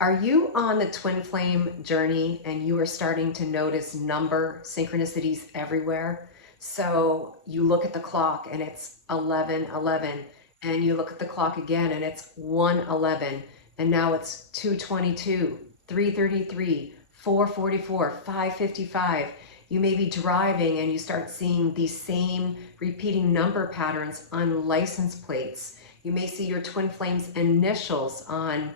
Are you on the twin flame journey and you are starting to notice number synchronicities everywhere? So you look at the clock and it's 11:11, and you look at the clock again and it's 1:11, and now it's 2:22, 3:33, 4:44, 5:55. You may be driving and you start seeing these same repeating number patterns on license plates. You may see your twin flames initials on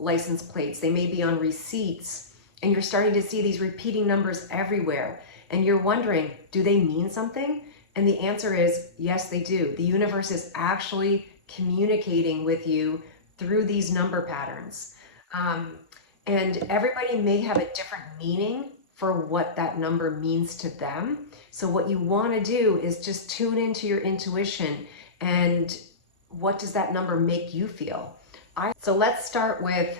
license plates. They may be on receipts, and you're starting to see these repeating numbers everywhere. And you're wondering, do they mean something? And the answer is yes, they do. The universe is actually communicating with you through these number patterns. And everybody may have a different meaning for what that number means to them. So what you want to do is just tune into your intuition and what does that number make you feel? So let's start with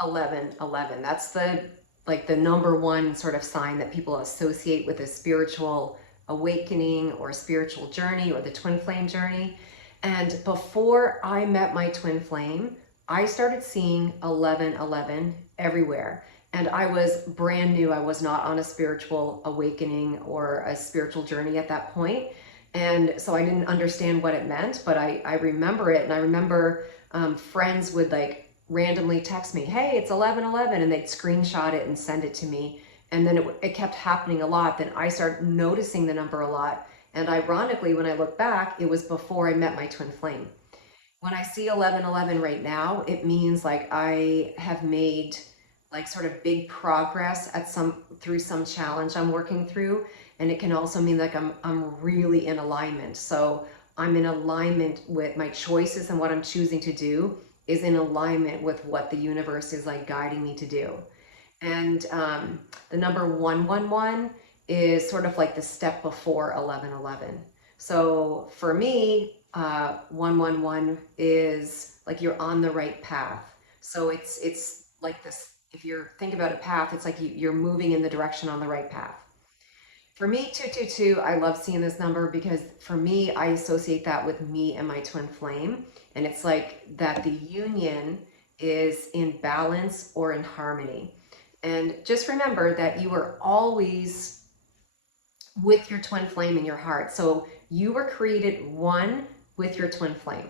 11:11. That's the number one sort of sign that people associate with a spiritual awakening or spiritual journey or the twin flame journey. And before I met my twin flame, I started seeing 11:11 everywhere. And I was brand new. I was not on a spiritual awakening or a spiritual journey at that point. And so I didn't understand what it meant, but I remember it. And I remember friends would like randomly text me, hey, it's 11:11, and they'd screenshot it and send it to me. And then it kept happening a lot. Then I started noticing the number a lot. And ironically, when I look back, it was before I met my twin flame. When I see 11:11 right now, it means like I have made like sort of big progress through some challenge I'm working through. And it can also mean like I'm really in alignment. So I'm in alignment with my choices, and what I'm choosing to do is in alignment with what the universe is like guiding me to do. And the number 111 is sort of like the step before 11:11. So for me, 111 is like you're on the right path. So it's like this, if you're think about a path, it's like you're moving in the direction on the right path. For me, 222, I love seeing this number because for me, I associate that with me and my twin flame. And it's like that the union is in balance or in harmony. And just remember that you are always with your twin flame in your heart. So you were created one with your twin flame.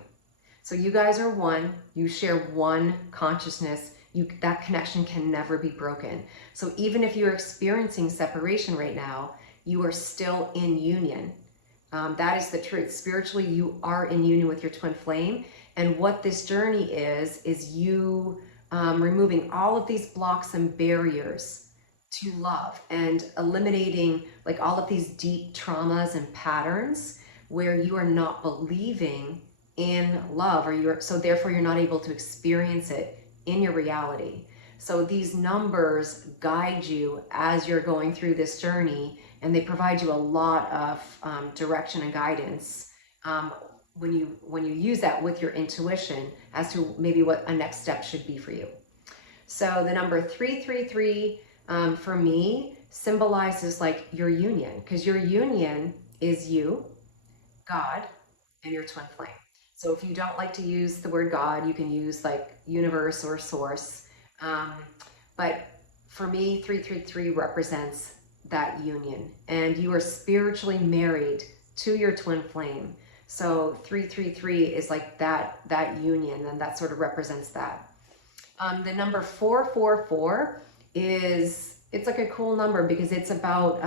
So you guys are one, you share one consciousness. That connection can never be broken. So even if you're experiencing separation right now, you are still in union. That is the truth. Spiritually, you are in union with your twin flame. And what this journey is you removing all of these blocks and barriers to love and eliminating like all of these deep traumas and patterns where you are not believing in love, so therefore you're not able to experience it in your reality. So these numbers guide you as you're going through this journey, and they provide you a lot of direction and guidance when you use that with your intuition as to maybe what a next step should be for you. So the number 333 for me symbolizes like your union, because your union is you, God, and your twin flame. So if you don't like to use the word God, you can use like universe or source. But for me, 333 represents that union, and you are spiritually married to your twin flame. So 333 is like that union, and that sort of represents that. The number 444 it's like a cool number because it's about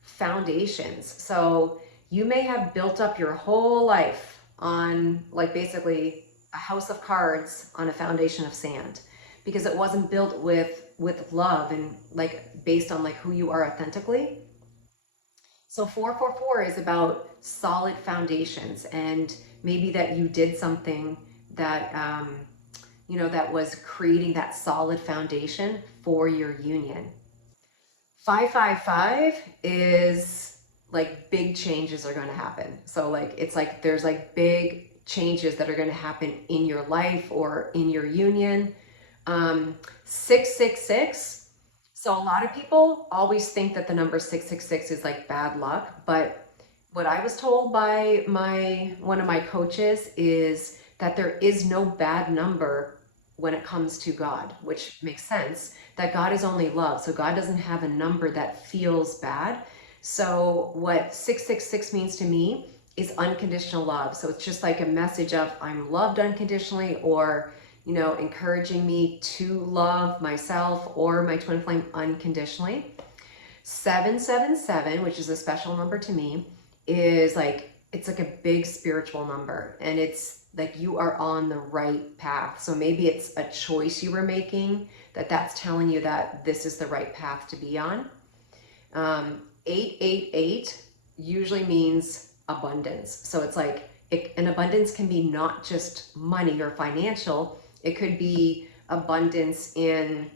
foundations. So you may have built up your whole life on like basically a house of cards on a foundation of sand, because it wasn't built with love and like based on like who you are authentically. So 444 is about solid foundations, and maybe that you did something that that was creating that solid foundation for your union. 555 is like big changes are going to happen. So like it's like there's like big changes that are going to happen in your life or in your union. 666. So a lot of people always think that the number 666 is like bad luck, but what I was told by one of my coaches is that there is no bad number when it comes to God, which makes sense that God is only love. So God doesn't have a number that feels bad. So what 666 means to me is unconditional love. So it's just like a message of I'm loved unconditionally, or encouraging me to love myself or my twin flame unconditionally. 777, which is a special number to me, is like, it's like a big spiritual number, and it's like you are on the right path. So maybe it's a choice you were making that's telling you that this is the right path to be on. 888 usually means abundance. So it's like an abundance can be not just money or financial. It could be abundance in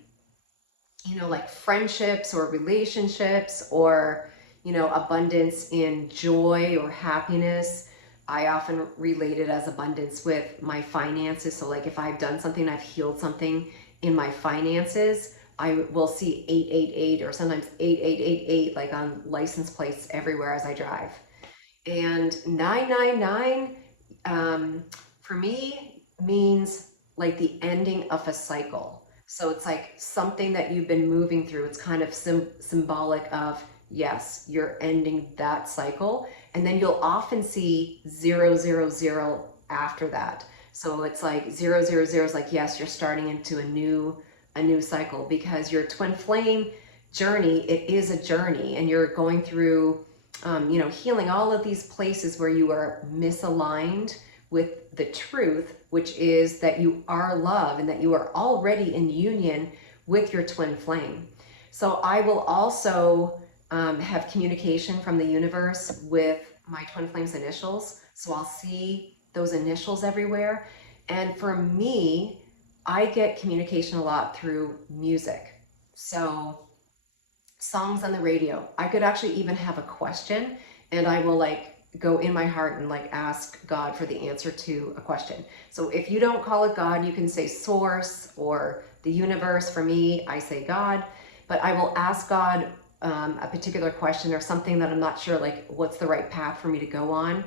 like friendships or relationships, or abundance in joy or happiness. I often relate it as abundance with my finances. So like if I've done something, I've healed something in my finances, I will see 888 or sometimes 8888 like on license plates everywhere as I drive. And 999, for me, means like the ending of a cycle. So it's like something that you've been moving through. It's kind of symbolic of, yes, you're ending that cycle. And then you'll often see 000 after that. So it's like 000 is like, yes, you're starting into a new cycle, because your twin flame journey, it is a journey, and you're going through healing all of these places where you are misaligned with the truth, which is that you are love and that you are already in union with your twin flame. So I will also have communication from the universe with my twin flame's initials. So I'll see those initials everywhere. And for me, I get communication a lot through music. So songs on the radio. I could actually even have a question, and I will like go in my heart and like ask God for the answer to a question. So if you don't call it God, you can say source or the universe. For me, I say God, but I will ask God a particular question or something that I'm not sure, like what's the right path for me to go on.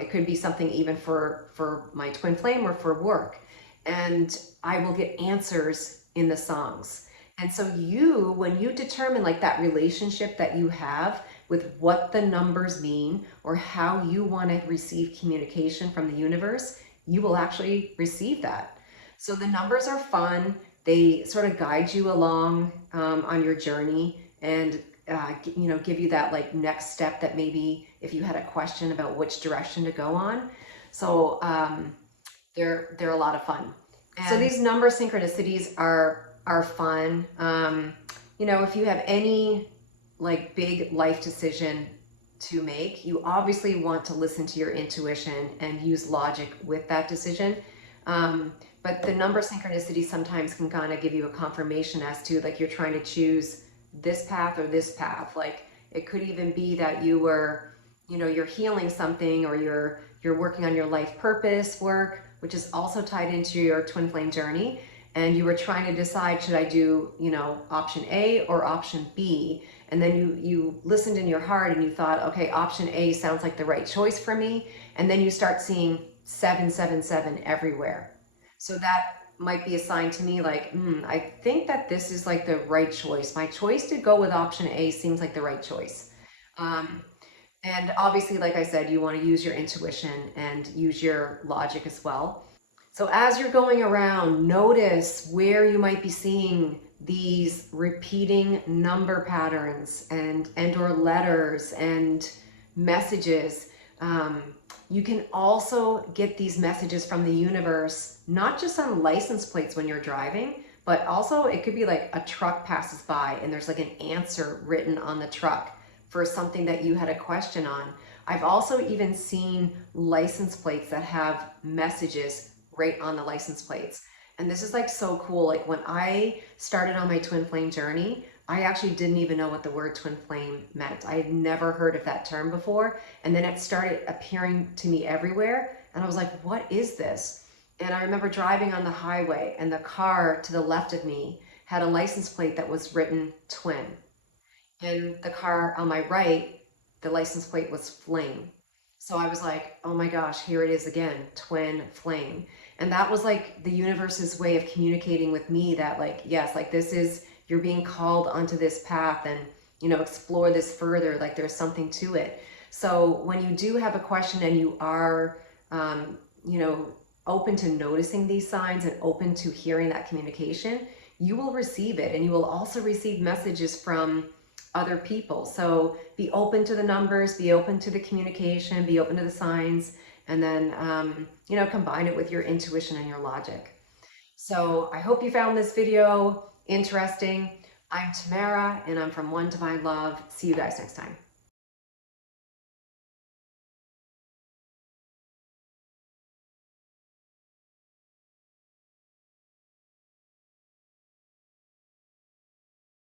It could be something even for my twin flame or for work, and I will get answers in the songs. And so when you determine like that relationship that you have with what the numbers mean, or how you want to receive communication from the universe, you will actually receive that. So the numbers are fun. They sort of guide you along on your journey, and give you that like next step that maybe if you had a question about which direction to go on. So they're a lot of fun. And so these number synchronicities are fun. If you have any like big life decision to make, you obviously want to listen to your intuition and use logic with that decision. But the number synchronicity sometimes can kind of give you a confirmation as to like you're trying to choose this path or this path. Like it could even be that you're healing something, or you're working on your life purpose work, which is also tied into your twin flame journey. And you were trying to decide, should I do, option A or option B? And then you listened in your heart and you thought, okay, option A sounds like the right choice for me. And then you start seeing 777 everywhere. So that might be a sign to me like, I think that this is like the right choice. My choice to go with option A seems like the right choice. And obviously, like I said, you want to use your intuition and use your logic as well. So as you're going around, notice where you might be seeing these repeating number patterns and or letters and messages. You can also get these messages from the universe, not just on license plates when you're driving, but also it could be like a truck passes by and there's like an answer written on the truck for something that you had a question on. I've also even seen license plates that have messages right on the license plates. And this is like so cool. Like when I started on my twin flame journey, I actually didn't even know what the word twin flame meant. I had never heard of that term before. And then it started appearing to me everywhere. And I was like, what is this? And I remember driving on the highway, and the car to the left of me had a license plate that was written twin. And the car on my right, the license plate was flame. So I was like, oh my gosh, here it is again, twin flame. And that was like the universe's way of communicating with me that like, yes, like this is, you're being called onto this path, and, you know, explore this further. Like there's something to it. So when you do have a question and you are, you know, open to noticing these signs and open to hearing that communication, you will receive it. And you will also receive messages from other people. So be open to the numbers, be open to the communication, be open to the signs, and then, you know, combine it with your intuition and your logic. So I hope you found this video interesting. I'm Tamara, and I'm from One Divine Love. See you guys next time.